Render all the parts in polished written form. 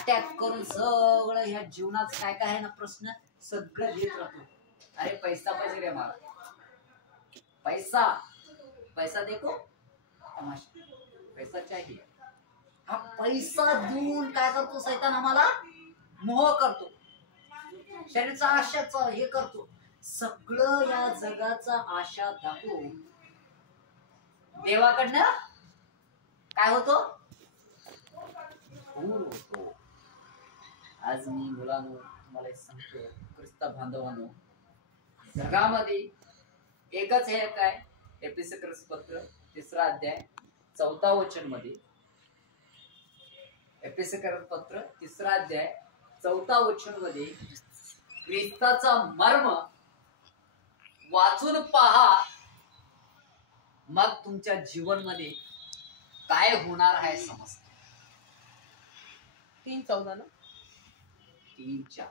Attack करून सगळं ह्या जीवनाचं काय काय आहे ना प्रश्न सगळं घेत राहतो. अरे पैसा पाहिजे रे मला, पैसा पैसा देखो तमाशा, पैसा चाहिए. हा पैसा देऊन काय करतो सैतान आम्हाला मोह करतो, शरीराचा आशाचा हे करतो. सगळं या जगाचा आशा दाखवून देवाकडनं काय होतो दूर होतो. आज मी मुलांनो तुम्हाला एक सांगतो ख्रिस्त बांधवांनो, जगामध्ये एकच हे काय एफेसकर्स पत्र 3 अध्याय 4 वचन मध्ये, एफेसकर्स पत्र 3 अध्याय 4 वचन मध्ये ख्रिस्ताचा मर्म वाचून पहा, मग तुमच्या जीवन मध्ये काय होणार आहे समजतं. 3:14 ना 3:4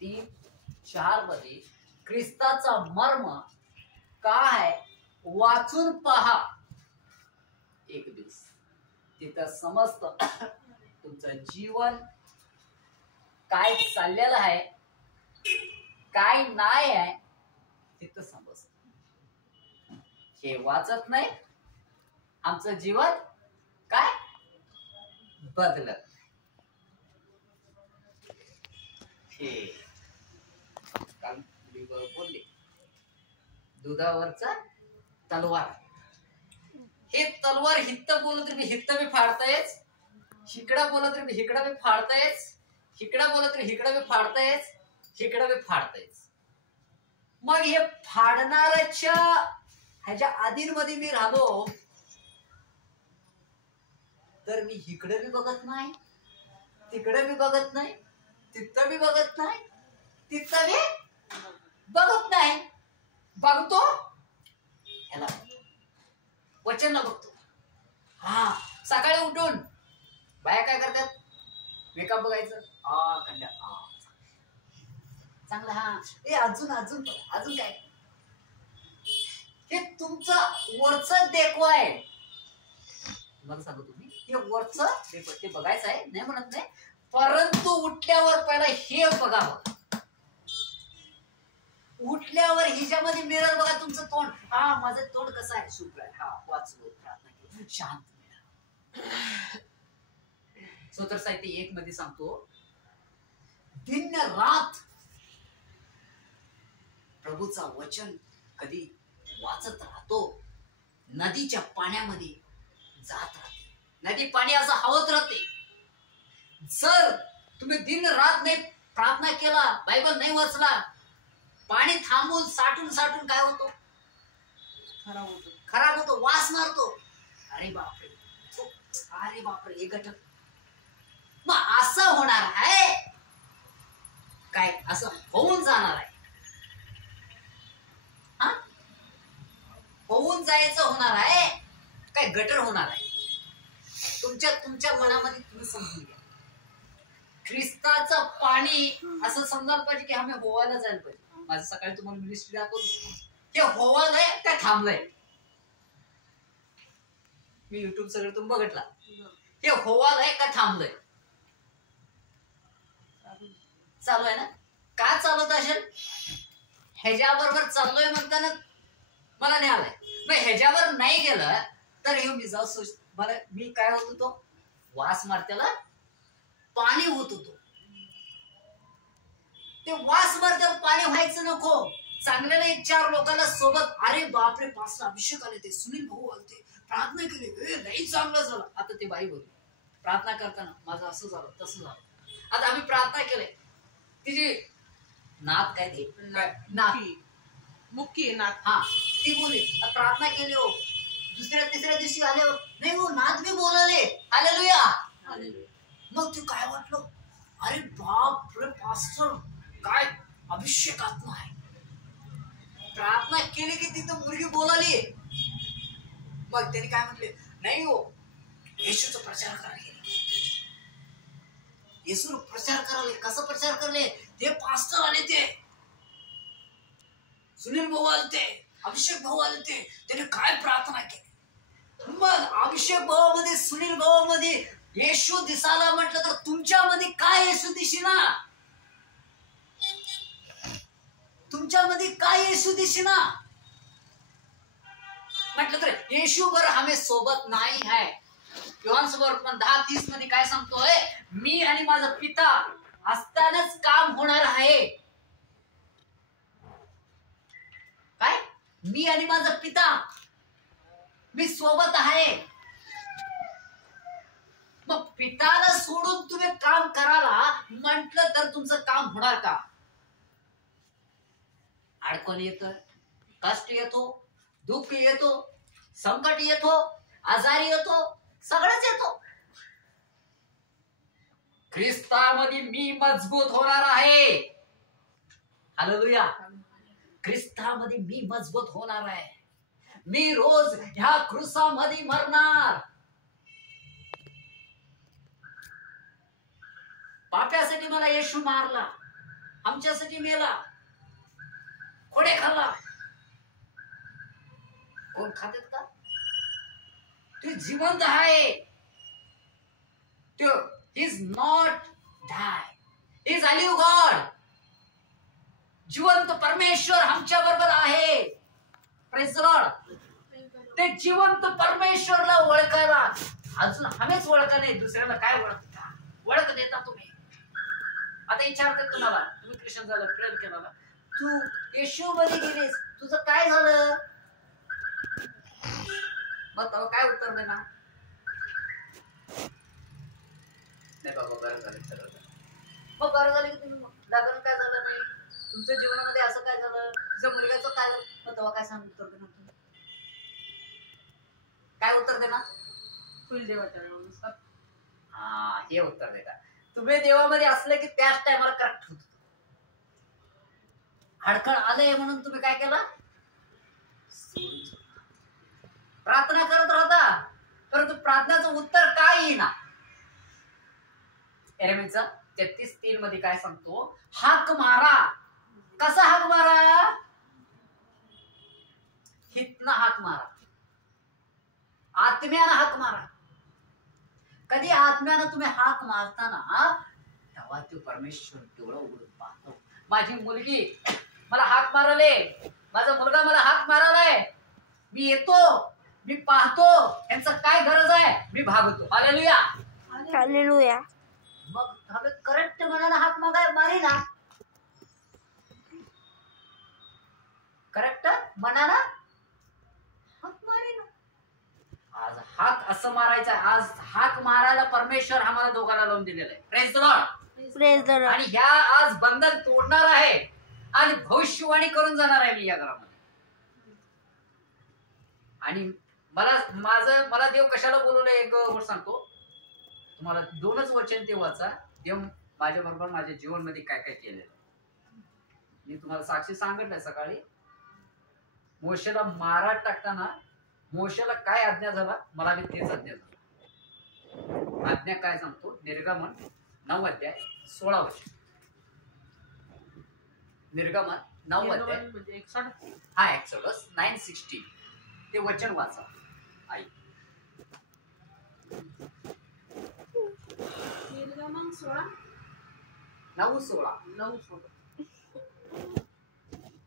3:4 मध्ये ख्रिस्ताचा मर्म काय वाचून पहा एक दिवस, तिथं समजतं तुमचं जीवन काय चाललेलं आहे काय नाही आहे, तिथं समजतं. हे वाचत नाही आमचं जीवन काय बदलत. हे काल बोलले दुधावरचा तलवार, हे तलवार हित्त बोलत मी हित्त बी फाडतायच, हिकडा बोलत मी हिकडा बी फाडतायच, हिकडा बोलत मी हिकडा बी फाडतायच, हिकडा बी फाडतायच. मग हे फाडणाऱ्याच्या ह्याच्या आधीमध्ये मी राहिलो तर मी इकडे बी बघत नाही, तिकडे बी बघत नाही, तिथं बी बघत नाही, तिथं बी बघत नाही. बघतो ह्याला वचनला बघतो. हा सकाळी उठून बाया काय करतात, मेकअप बघायचं, कंड्या चांगला, हा ए अजून अजून अजून काय, हे तुमचं वरचं देखवा आहे. मला सांगू तुम्ही हे वरचं ते बघायचं आहे नाही म्हणत नाही, परंतु उठल्यावर पहिला हे बघावं. उठल्यावर हिच्यामध्ये मिरर बघा तुमचं तोंड, हा माझं तोंड कसं आहे, शुभ्र आहे, हा वाचलो प्रार्थना केली शांत मिळालं. स्तोत्र साहित्य 1 मध्ये सांगतो, दिन रात प्रभूचा वचन कधी वाचत राहतो, नदीच्या पाण्यामध्ये जात राहते, नदी पाणी असं हवत राहते. जर तुम्ही दिन रात नाही प्रार्थना केला, बायबल नाही वाचला, पाणी थांबून साठून साठून काय होतो, खराब होतो, वास मारतो. अरे बापरे, अरे बापरे, हे घटक. मग असं होणार आहे काय, असं होऊन जाणार आहे, हा होऊन जायचं होणार आहे काय, गटर होणार आहे. तुमच्या मनामध्ये तुम्ही समजून घ्या, ख्रिस्ताचं पाणी असं समजायला पाहिजे की आम्ही होवायला जायला पाहिजे. माझं सकाळी तुम्हाला मिनिस्ट्री दाखवतो, हे होवालंय काय थांबलंय. मी युट्यूब सगळं तुम्ही बघितला, हे होवालंय का थांबलंय, चालू आहे ना. का चालवत असेल, ह्याच्याबरोबर चाललोय म्हणताना मला नाही आलाय. मग ह्याच्यावर नाही गेलं तर हे मी जाऊ सोच, मला मी काय होत होतो, वास मारत्याला पाणी होत होतो. ते वास मारत्याला पाणी व्हायचं नको. चांगल्याला 1-4 लोकांना सोबत, अरे बापरे पास्टर अभिषेक आले, ते सुनील भाऊ आले, प्रार्थना केली, नाही चांगलं झालं. आता ते बाई बोलली प्रार्थना करताना माझं असं झालं तसं झालं. आता आम्ही प्रार्थना केलंय, तिची नात काय ते नात मुक्की नात, हा ती बोलली प्रार्थना केली हो, दुसऱ्या-तिसऱ्या दिवशी आल्यावर नाही हो नात बी बोलले हालेलुया. मग ते काय वाटलं, अरे बाप रे पास्टर काय अभिषेकात्मा आहे. प्रार्थना केली की तिथं मुलगी बोलाली. मग त्यांनी काय म्हटले, नाही हो येशूचा प्रचार करायला गेले, येशू प्रचार करायला. कसं प्रचार करले, ते पास्टर आले, ते सुनील भाऊ आले, ते अभिषेक भाऊ आले, ते त्याने काय प्रार्थना केली. मग अभिषेक भावामध्ये, सुनील भावामध्ये येशू दिसायला म्हटलं तर तुमच्यामध्ये काय येशू दिसेना? तुमच्यामध्ये काय येशू दिसेना? म्हटलं तर येशू बर हमें सोबत नाही है. योहान सुसमाचार 10:30 मध्ये काय सांगतोय? मी आणि माझा पिता असतानाच काम होणार आहे. काय? मी आणि माझा पिता, मी सोबत आहे. मग पिताला सोडून तुम्ही काम करायला म्हटलं तर तुमचं काम होणार का? अडचण येतं, कष्ट येतो, दुःख येतो, संकट येतो, आजारी येतो, सगळंच येतो. ख्रिस्तामध्ये मी मजबूत होणार आहे. हालेलुया. ख्रिस्तामध्ये मी मजबूत होणार आहे. मी रोज ह्या क्रूसामध्ये मरणार. पाप्यासाठी मला येशू मारला, आमच्यासाठी मेला, खोडे खाल्ला. कोण खातात का? ते जिवंत आहे. तो is not die, is alive God. जिवंत परमेश्वर आमच्या बरोबर आहे. Praise the Lord. ते जिवंत परमेश्वरला ओळखायला अजून आम्हीच ओळखा नाही, दुसऱ्याला काय ओळखता? ओळख देता तुम्ही. आता विचारतात तुम्हाला, तुम्ही ख्रिश्चन झालं, प्रेम केला, तू येशू मध्ये गेलीस, तुझं काय झालं? मग तेव्हा काय उत्तर देणार? नाही बाबा, बरं झालं, सरळ झालं. मग बरं झालं की तुम्ही लग्न काय झालं नाही, तुमच्या जीवनामध्ये असं काय झालं, तुझ्या मुलग्याचं काय झालं, मग तेव्हा काय सांग उत्तर देणार तुम्ही? काय उत्तर देणार? कुलदेवता. हा, हे उत्तर देता तुम्ही. देवामध्ये असले की त्याच टायमाला करेक्ट होत. अडखळ आलंय म्हणून तुम्ही काय केलं? प्रार्थना करत राहता, परंतु प्रार्थनाचं उत्तर काय येईना. एरेमिया 33:3 मध्ये काय सांगतो? हाक मारा. कसा हाक मारा? हितनं हाक मारा, आत्म्यानं हाक मारा. कधी आत्म्यानं तुम्ही हाक मारताना तेव्हा तो परमेश्वर डोळं उघडून पाहतो. माझी मुलगी मला हाक मारले, माझा मुलगा मला हाक मारालाय, मी येतो, मी पाहतो यांचं काय गरज आहे, मी भागतो. Hallelujah, hallelujah. मग हमें करेक्ट मनानं हाक मागाय मारी ना. करेक्ट मनानं हाक मारी ना. आज हाक असं मारायचं, आज हाक मारायला परमेश्वर आम्हाला दोघांना लावून दिलेलं आहे. Praise the Lord. Praise the Lord. आणि ह्या आज बंधन तोडणार आहे आणि भविष्यवाणी करून जाणार आहे मी या घरामध्ये. आणि मला देव कशाला बोलवलं एक गोष्ट सांगतो तुम्हाला. 2च वचन ते वाचा. देव माझ्या बरोबर माझ्या जीवन मध्ये काय काय केलेलं. मी तुम्हाला साक्षी सांगितलंय सकाळी. मोशेला मारात टाकताना मोशेला काय आज्ञा झाला, मला बी तेच आज्ञा झाला. आज्ञा काय सांगतो? निर्गमन 9:16. निर्गमन 9:16. हा, एक्सोडस 9:16 ते वचन वाचा. आई निर्गमन 9:16.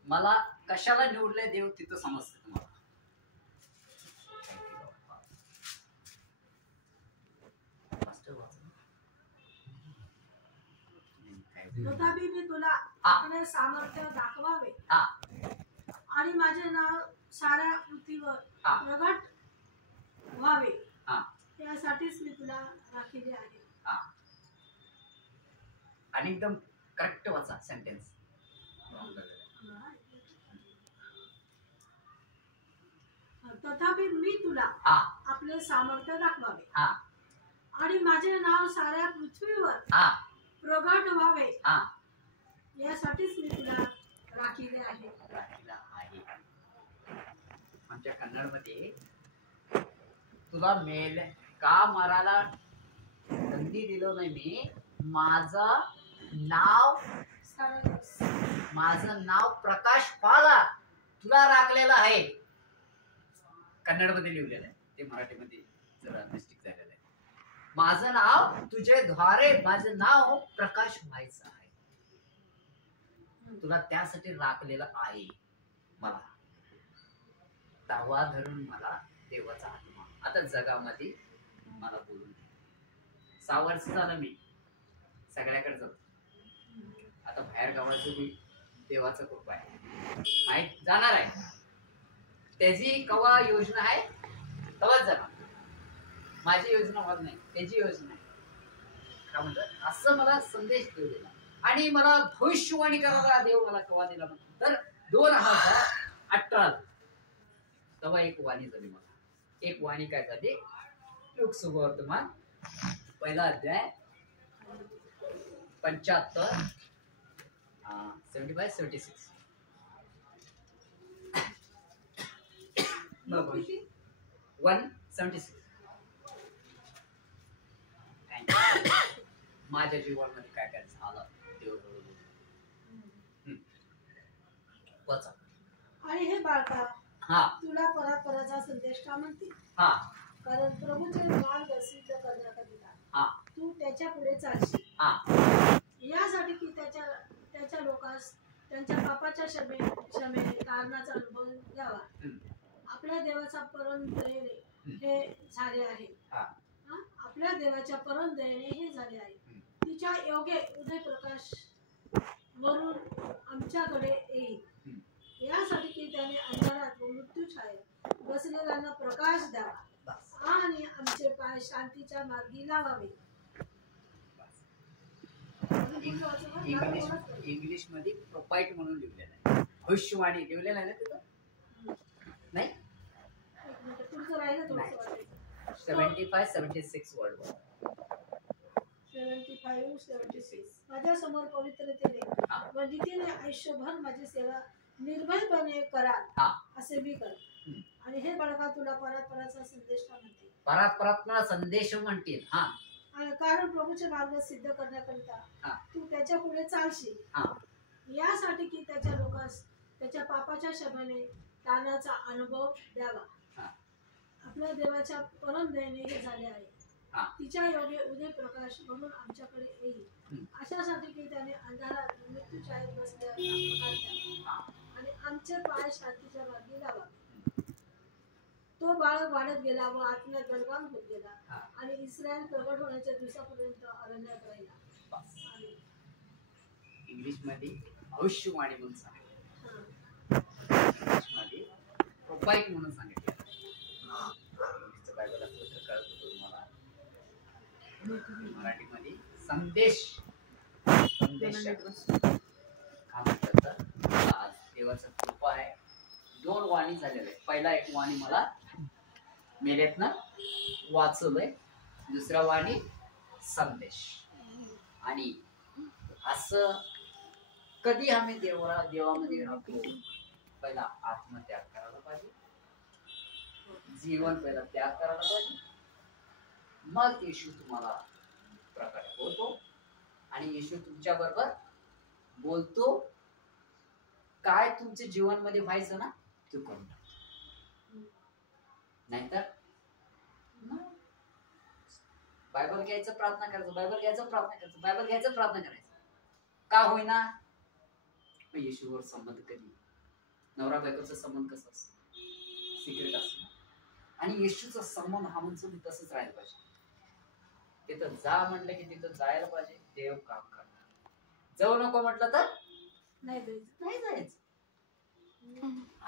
मला कशाला निवडले देव तिथं समजतं तुम्हाला. तथापि मी तुला आपले सामर्थ्य दाखवावे आणि माझे नाव साऱ्या पृथ्वीवर प्रगट व्हावे, त्यासाठीच मी तुला राखीले आहे. आणि एकदम करेक्ट वाचा सेंटेन्स. तथापि मी तुला आपले सामर्थ्य दाखवावे आणि माझे नाव साऱ्या पृथ्वीवर प्रगट व्हावे, यासाठीच मी तुला राखीले आहे. आमच्या कन्नडमध्ये तुला मेल का मारायला संधी दिलं नाही मी. माझं नाव प्रकाश पाला तुला राखलेलं आहे. कन्नडमध्ये लिहिलेलं आहे, ते मराठीमध्ये जरा मिस्टेक झालेलं आहे. माझं नाव तुझ्याद्वारे माझं नाव प्रकाश व्हायचं आहे. तुला त्यासाठी राखलेलं आहे. मला तवा धरून मला देवाचा आत्मा आता जगामध्ये मला बोलून दे. 6 वर्ष झालं मी सगळ्याकडे जातो. आता बाहेर गावाचं मी देवाचं कृपा आहे जाणार आहे. त्याची कवा योजना आहे तवाच जाणार. माझी योजना होत नाही, त्याची योजना आहे. का म्हणतात असं मला संदेश देऊ दिला आणि मला भविष्यवाणी करायला देव मला कवा दिला म्हणतो तर 2018 तेव्हा एक वाणी झाली. मला एक वाणी काय झाली. लोक सुवर्तमान 1 अध्याय 75 75 76 176. माझ्या जीवनामध्ये काय काय झालं देव वाचा. आणि हे बाळका हा तुला परापराचा संदेश का म्हणते. हा कारण प्रभूचे मार्ग सिद्ध करण्याकरिता हा तू त्याच्या पुढे चालशील. हा यासाठी की त्याच्या लोकांस त्यांच्या पापाच्या क्षमे कारणाचा अनुभव द्यावा. आपल्या देवाचा परम दयेने हे झाले आहे. आपल्या देवाच्या परम दयेने हे झाले आहे. तिच्या योगे उदय प्रकाश वरून आमच्याकडे येईल. यासाठी की त्याने अंधारात व मृत्यू छायेत बसलेल्यांना प्रकाश द्यावा आणि आमचे पाय शांतीच्या मार्गी लावावे. इंग्लिश मध्ये प्रोपाइट म्हणून लिहिलेलं आहे. भविष्यवाणी लिहिलेलं आहे ना तिथं नाही. 75-76 वर्ड 75-76 माझ्या समोर पवित्रतेने व नीतीने आयुष्यभर माझी सेवा निर्भयपणे करा असे मी कर. आणि हे बाळका तुला परात्पराचा संदेश का म्हणते. परात्परात्मा संदेश म्हणतील. हा कारण प्रभूचे मार्ग सिद्ध करण्याकरिता तू त्याच्या पुढे चालशील. यासाठी की त्याच्या लोकांस त्याच्या पापाच्या क्षमेने ताणाचा अनुभव द्यावा. आपल्या देवाच्या परम दयेने हे झाले आहे. तिच्या योगे उदय प्रकाश म्हणून आमच्याकडे येईल. अशासाठी की त्याने अंधारात मृत्यू छायेत बसलेल्यांना प्रकाश द्यावा आणि आमचे पाय शांतीच्या मार्गी लावा. तो बाळक वाढत गेला व आत्म्यात बलवान होत गेला आणि इस्रायल प्रगट होण्याच्या दिवसापर्यंत अरण्यात राहिला. इंग्लिश मध्ये भविष्यवाणी म्हणून सांगितलं. इंग्लिश मध्ये प्रोपाइट म्हणून सांगितलं. बायबल असलं तर कळत होतं तुम्हाला. मराठीमध्ये संदेश संदेश का म्हणतात तर आज देवाचा कृपा आहे. 2 वाणी झालेले आहे. पहिला एक वाणी मला मेल्यातनं वाचवलंय. दुसरा वाणी संदेश. आणि असं कधी आम्ही देवामध्ये राहतो. पहिला आत्मत्याग करायला पाहिजे. जीवन पहिला त्याग करायला पाहिजे. मग येशू तुम्हाला प्रकट होतो आणि येशू तुमच्या बरोबर बोलतो. काय तुमच्या जीवनामध्ये व्हायचं ना ते करून टाक. नाहीतर बायबल घ्यायचं प्रार्थना करायचं. बायबल घ्यायचं प्रार्थना करायचं. बायबल घ्यायचं प्रार्थना करायचं. का होईना. येशूवर संबंध कधी नवरा बायकोचा संबंध कसा असतो. सिक्रेट असतो. आणि येशूचा संबंध हा म्हणजे तसंच राहायला पाहिजे. तिथं जा म्हटलं की तिथं जायला पाहिजे. देव काम करणार. जाऊ नको म्हटलं तर नाही जायचं.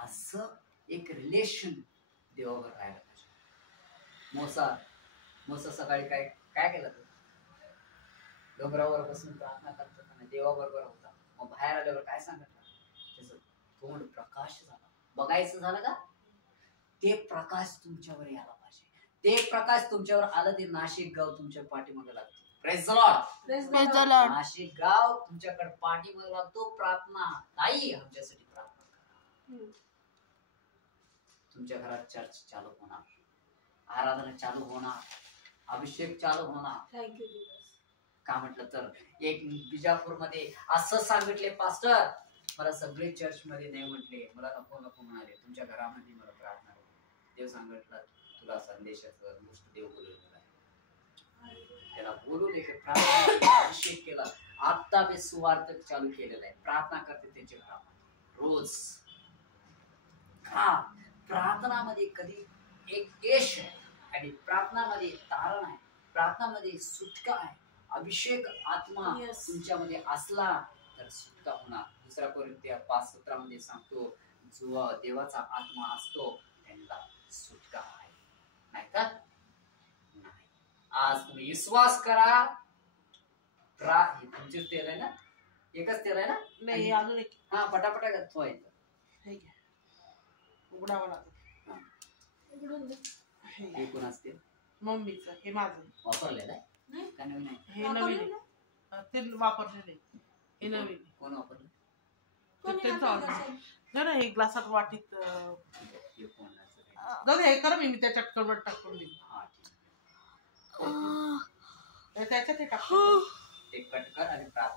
असं एक रिलेशन देवावर राहायला पाहिजे. मोसा सकाळी काय काय केलं. डोंगरावर बसून प्रार्थना करताना देवाबरोबर होता. मग बाहेर आल्यावर काय सांगितलं. त्याचं तोंड प्रकाश झाला. बघायचं झालं का. ते प्रकाश तुमच्यावर यायला पाहिजे. ते प्रकाश तुमच्यावर आलं ते नाशिक गाव तुमच्या पाठीमागे लागतो. Praise the Lord. नाशिक गाव तुमच्याकडे पाठीमागे लागतो. प्रार्थना ताई आमच्यासाठी प्रार्थना करा. तुमच्या घरात चर्च चालू होणार. आराधना चालू होणार. अभिषेक चालू होणार. का म्हटलं तर एक बिजापूर मध्ये असं सांगितले पास्टर मला सगळे चर्च मध्ये नाही म्हटले. मला नको नको म्हणाले. तुमच्या घरामध्ये मला प्रार्थना. देव सांगितलं तुला संदेशाचं गोष्ट देव बोलवलेलं आहे. त्याला बोलून एक प्रार्थना अभिषेक केला. आता मी सुवार्थ चालू केलेला आहे. प्रार्थना करते त्यांची प्रार्थना रोज. का प्रार्थनामध्ये कधी एक यश आहे आणि प्रार्थनामध्ये तारण आहे, प्रार्थनामध्ये सुटका आहे. अभिषेक आत्मा Yes. तुमच्यामध्ये असला तर सुटका होणार. 2 कोरिंथियर 5:17 मध्ये सांगतो, जो देवाचा आत्मा असतो त्यांना सुटका आहे. नाही का? नाही. आज तुम्ही विश्वास करा. हे तुमचेच तेल आहे ना? एकच तेल आहे ना? नाही अजून एक हा, पटापटा धुवायचं. हे घ्या. उघडावं लागेल. उघडून दे. हे हे कोण असते? मम्मीचं, हे माझं. वापरलेलं आहे नाही? का नवीन आहे? हे नवीन आहे. ते वापरलेले. हे नवीन आहे. कोण वापरलं? कोणी त्यांचं वापरलं ऑर्डर. असेल? नाही ना, हे ग्लासात वाटीत हे कोणाचं आहे? दादा हे करा, मी त्या चटकनवर टाकून देईन. हा, ठीक आहे. त्याच्यात हे टाकून ते कट कर आणि प्रार्थना